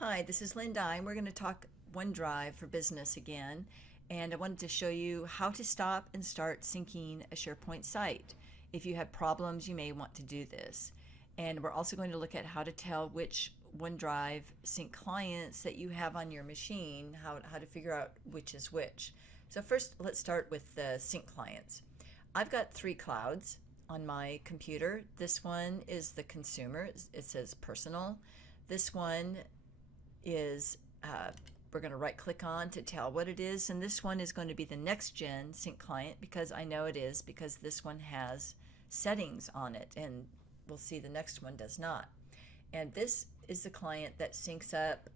Hi, this is Linda, and we're going to talk OneDrive for Business again. And I wanted to show you how to stop and start syncing a SharePoint site. If you have problems, you may want to do this. And we're also going to look at how to tell which OneDrive sync clients that you have on your machine, how to figure out which is which. So first, let's start with the sync clients. I've got 3 clouds on my computer. This one is the consumer. It says personal. This one is we're going to right click on to tell what it is, and this one is going to be the next gen sync client because I know it is, because this one has settings on it, and we'll see the next one does not. And this is the client that syncs up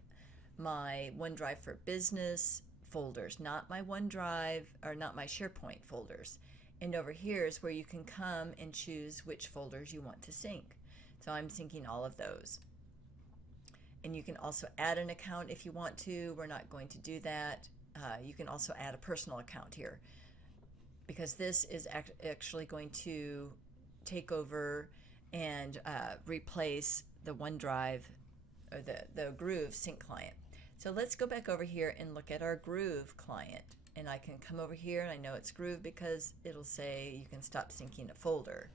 my OneDrive for Business folders, not my OneDrive or not my SharePoint folders. And over here is where you can come and choose which folders you want to sync. So I'm syncing all of those. And you can also add an account if you want to. We're not going to do that. You can also add a personal account here, because this is actually going to take over and replace the OneDrive or the Groove sync client. So let's go back over here and look at our Groove client. And I can come over here, and I know it's Groove because it'll say you can stop syncing a folder.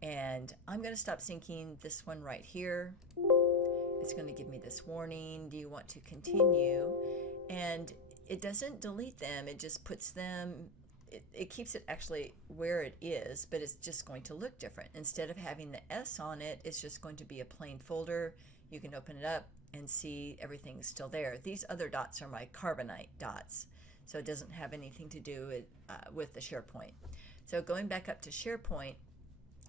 And I'm going to stop syncing this one right here. It's going to give me this warning. Do you want to continue? And it doesn't delete them. It just puts them, it keeps it actually where it is, but it's just going to look different. Instead of having the S on it, it's just going to be a plain folder. You can open it up and see everything's still there. These other dots are my carbonite dots, so it doesn't have anything to do with the SharePoint. So going back up to SharePoint,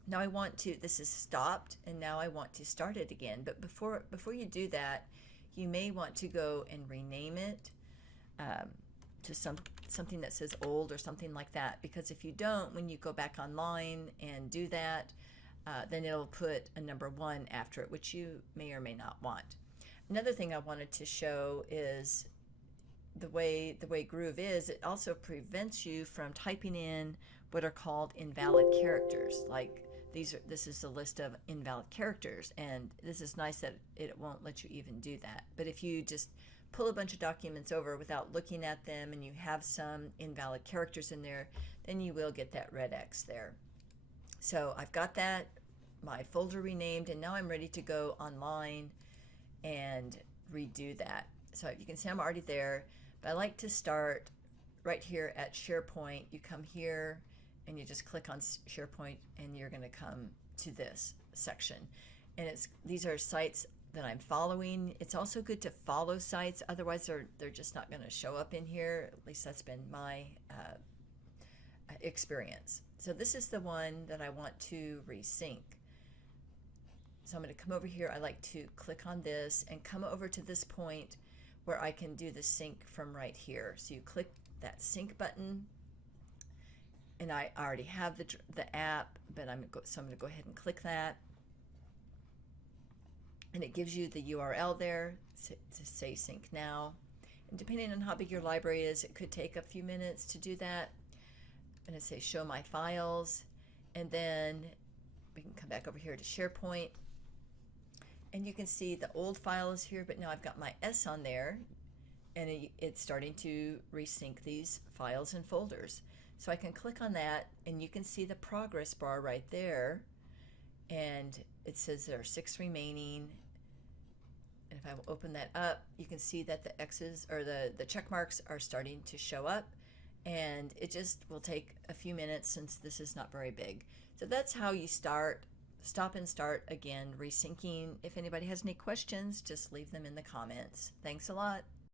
now I want to, this is stopped, and now I want to start it again. But before you do that, you may want to go and rename it to something that says old or something like that. Because if you don't, when you go back online and do that, then it'll put a number 1 after it, which you may or may not want. Another thing I wanted to show is the way Groove is, it also prevents you from typing in what are called invalid characters. Like this is a list of invalid characters, and this is nice that it won't let you even do that. But if you just pull a bunch of documents over without looking at them and you have some invalid characters in there, then you will get that red X there. So I've got that, my folder renamed, and now I'm ready to go online and redo that. So you can see I'm already there, but I like to start right here at SharePoint. You come here and you just click on SharePoint, and you're going to come to this section. And these are sites that I'm following. It's also good to follow sites, otherwise they're just not going to show up in here. At least that's been my experience. So this is the one that I want to resync. So I'm going to come over here. I like to click on this and come over to this point where I can do the sync from right here. So you click that sync button, and I already have the app, but so I'm going to go ahead and click that, and it gives you the URL there to say sync now. And depending on how big your library is, it could take a few minutes to do that. And I say show my files, and then we can come back over here to SharePoint, and you can see the old file is here, but now I've got my S on there, and it's starting to resync these files and folders. So I can click on that, and you can see the progress bar right there, and it says there are 6 remaining. And if I open that up, you can see that the X's or the check marks are starting to show up, and it just will take a few minutes since this is not very big. So that's how you stop and start again resyncing. If anybody has any questions, just leave them in the comments. Thanks a lot.